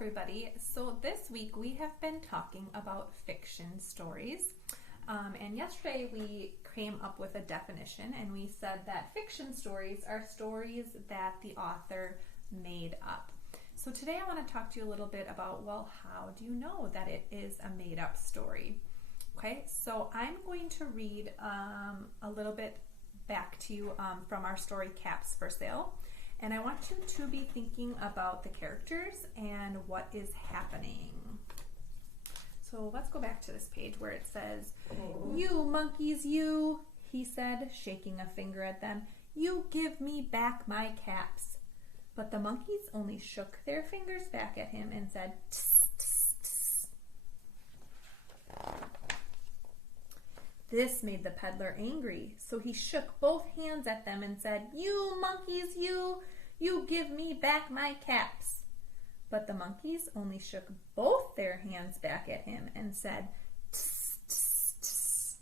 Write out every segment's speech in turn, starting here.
everybody. So this week we have been talking about fiction stories. And yesterday we came up with a definition and we said that fiction stories are stories that the author made up. So today I want to talk to you a little bit about, well, how do you know that it is a made up story? Okay, so I'm going to read a little bit back to you from our story Caps for Sale. And I want you to be thinking about the characters and what is happening. So let's go back to this page where it says, "You monkeys, you," he said, shaking a finger at them. "You give me back my caps." But the monkeys only shook their fingers back at him and said, "Tss, tss, tss." This made the peddler angry, so he shook both hands at them and said, "You monkeys, you give me back my caps." But the monkeys only shook both their hands back at him and said, "Tss, tss, tss."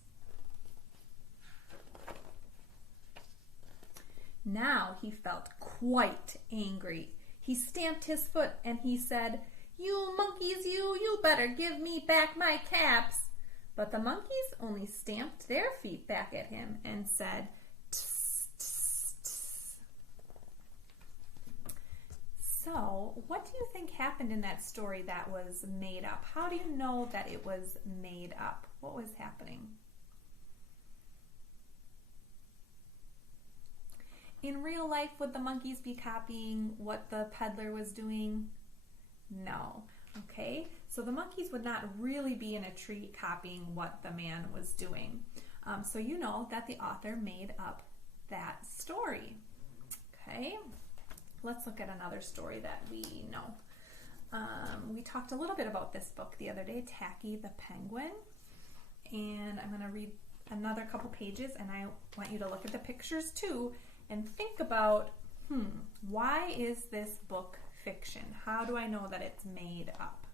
Now he felt quite angry. He stamped his foot and he said, "You monkeys, you better give me back my caps." But the monkeys only stamped their feet back at him and said, "Tss, tss, tss." So, what do you think happened in that story that was made up? How do you know that it was made up? What was happening? In real life, would the monkeys be copying what the peddler was doing? No. Okay, so the monkeys would not really be in a tree copying what the man was doing. So you know that the author made up that story. Okay, let's look at another story that we know. We talked a little bit about this book the other day, Tacky the Penguin. And I'm going to read another couple pages, and I want you to look at the pictures too and think about, why is this book fiction? How do I know that it's made up?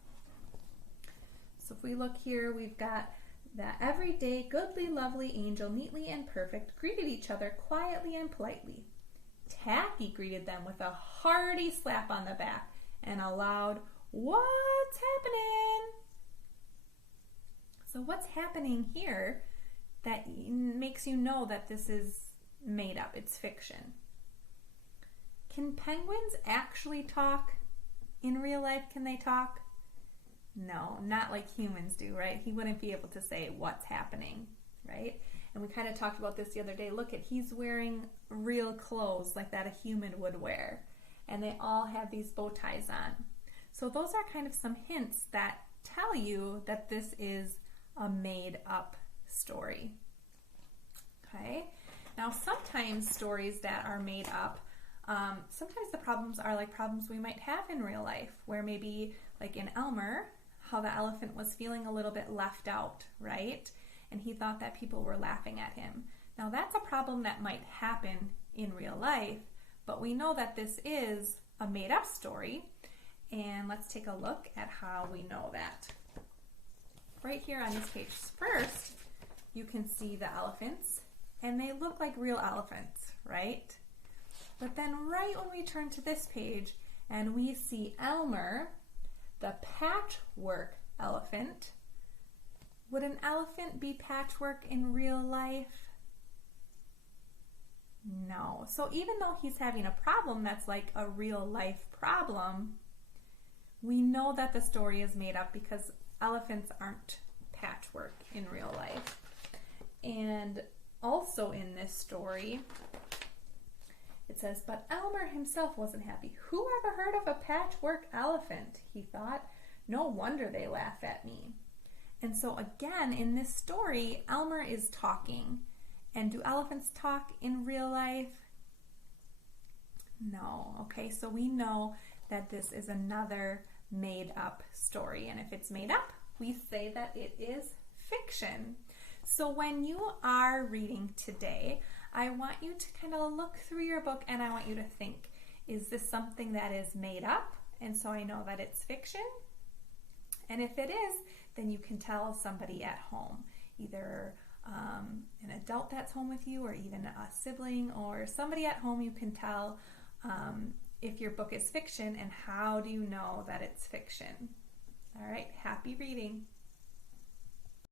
So if we look here, we've got that everyday, goodly, lovely angel, neatly and perfect, greeted each other quietly and politely. Tacky greeted them with a hearty slap on the back and a loud, "What's happening?" So what's happening here that makes you know that this is made up? It's fiction. Can penguins actually talk? In real life, can they talk? No, not like humans do, right? He wouldn't be able to say what's happening, right? And we kind of talked about this the other day. Look he's wearing real clothes like that a human would wear. And they all have these bow ties on. So those are kind of some hints that tell you that this is a made up story. Okay? Now sometimes stories that are made up, sometimes the problems are like problems we might have in real life, where maybe like in Elmer, how the elephant was feeling a little bit left out, right? And he thought that people were laughing at him. Now that's a problem that might happen in real life, but we know that this is a made up story, and let's take a look at how we know that. Right here on this page, first you can see the elephants, and they look like real elephants, right? But then right when we turn to this page and we see Elmer, the patchwork elephant, would an elephant be patchwork in real life? No. So even though he's having a problem that's like a real life problem, we know that the story is made up because elephants aren't patchwork in real life. And also in this story, it says, "But Elmer himself wasn't happy. Who ever heard of a patchwork elephant?" he thought. "No wonder they laugh at me." And so again, in this story, Elmer is talking. And do elephants talk in real life? No. Okay, so we know that this is another made up story. And if it's made up, we say that it is fiction. So when you are reading today, I want you to kind of look through your book and I want you to think, is this something that is made up? And so I know that it's fiction. And if it is, then you can tell somebody at home, either an adult that's home with you or even a sibling or somebody at home you can tell if your book is fiction, and how do you know that it's fiction? All right, happy reading.